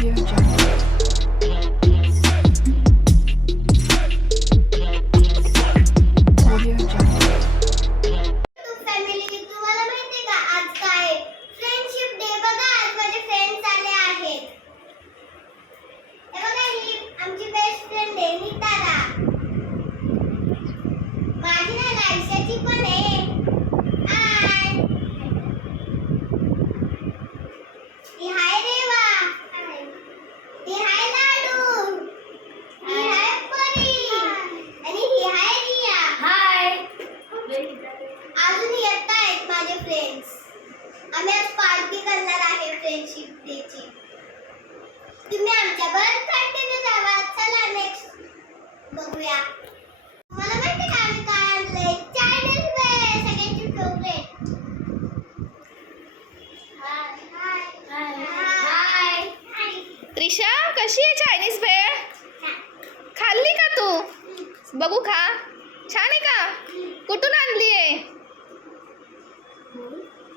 Audio Jungle. Audio Jungle. Family तुम्हाला माहिती का आज काय फ्रेंडशिप डे बघा आज माझे फ्रेंड्स आले आहेत हे बघा ही आमची बेस्ट फ्रेंड आहे नितारा माझी ना लायशाची पण आहे हाय ही हाय रेवा ही हाय लाडू ही हाय परी आणि ही हाय रिया हाय अजून येत आहेत माझे फ्रेंड्स आम्ही आज पार्टी करणार आहे फ्रेंडशिप डे ची तुम्ही आमच्या बरोबर कंटिन्यू जावा चला नेक्स्ट बघूया मला माहिती का आम्ही काय आणलंय चायनीज भेळ सगळ्यांची फेवरेट हाय त्रिशा कशी आहे चायनीज भेळ खाल्ली का तू बघू खा छान आहे का कुठून आणली आहे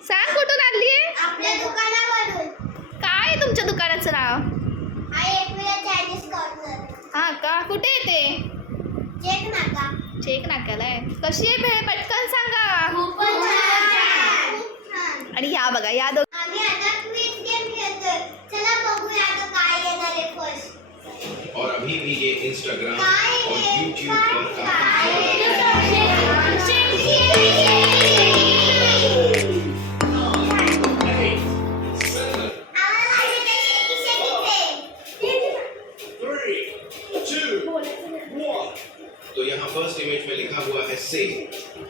सांग कुठून आणली आहे आपल्या दुकानावरून काय आहे तुमच्या दुकानाचं नाव हा एक वेळा चायनीज कॉर्नर हा का कुठे येते चेक नाका चेक नाक्याला आहे कशी आहे भेळ पटकन सांगा खूपच छान खूप छान आणि ह्या बघा या आम्ही आता क्विज गेम खेळतोय चला बघूया आता काय येणार आहे फर्स्ट और अभी भी ये इंस्टाग्राम काय और आहे? यूट्यूब पर तो यहाँ फर्स्ट इमेज में लिखा हुआ है से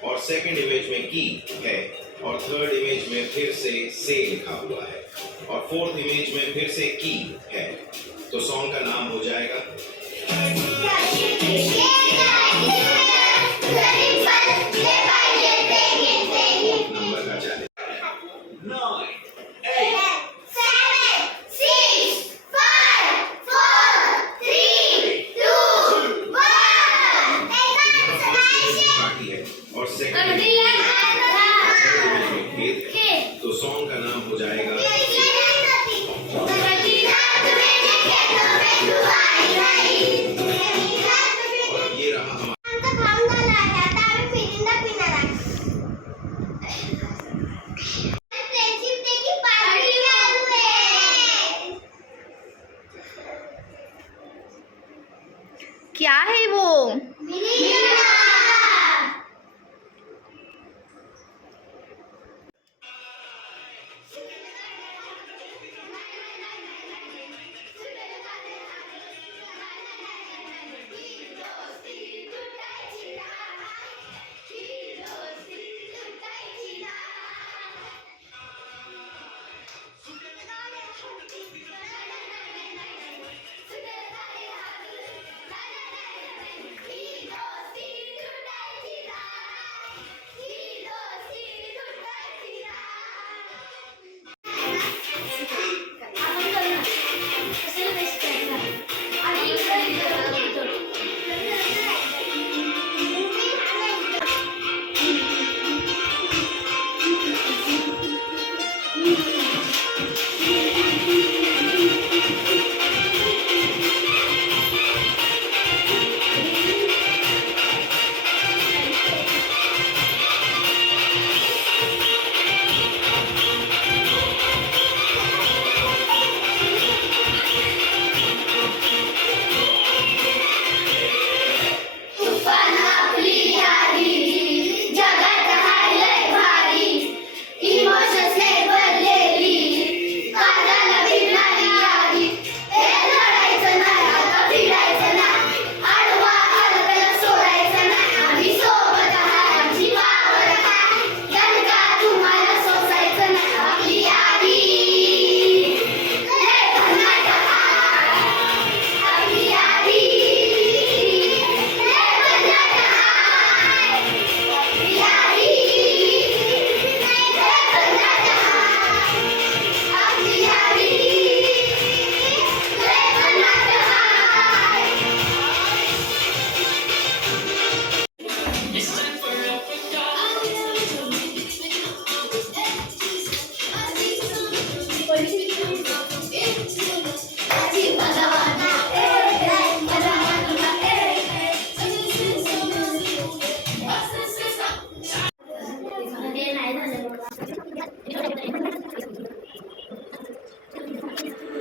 और सेकंड इमेज में की है और थर्ड इमेज में फिर से लिखा हुआ है और फोर्थ इमेज में फिर से की है तो सॉन्ग का नाम हो जाएगा फोर्थ नंबर का चैलेंज 9 पार्टी है और सेकंड तो सॉन्ग का नाम हो जाएगा और ये रहा हमारा क्या है वो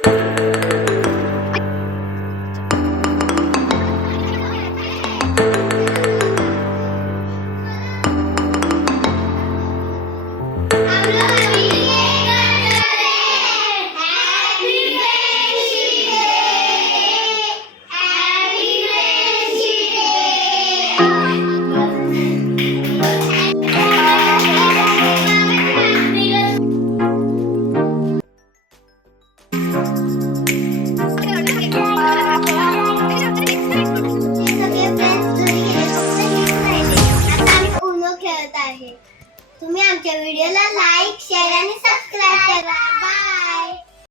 हम लोग अभी केक कट रहे हैं। Happy friendship day, happy friendship सगळे फ्रेंड्स घरी गेले, फक्त हेच राहिले. आता आम्ही उनो खेळत आहे. तुम्ही आमच्या व्हिडिओला लाईक, शेअर आणि सबस्क्राईब करा.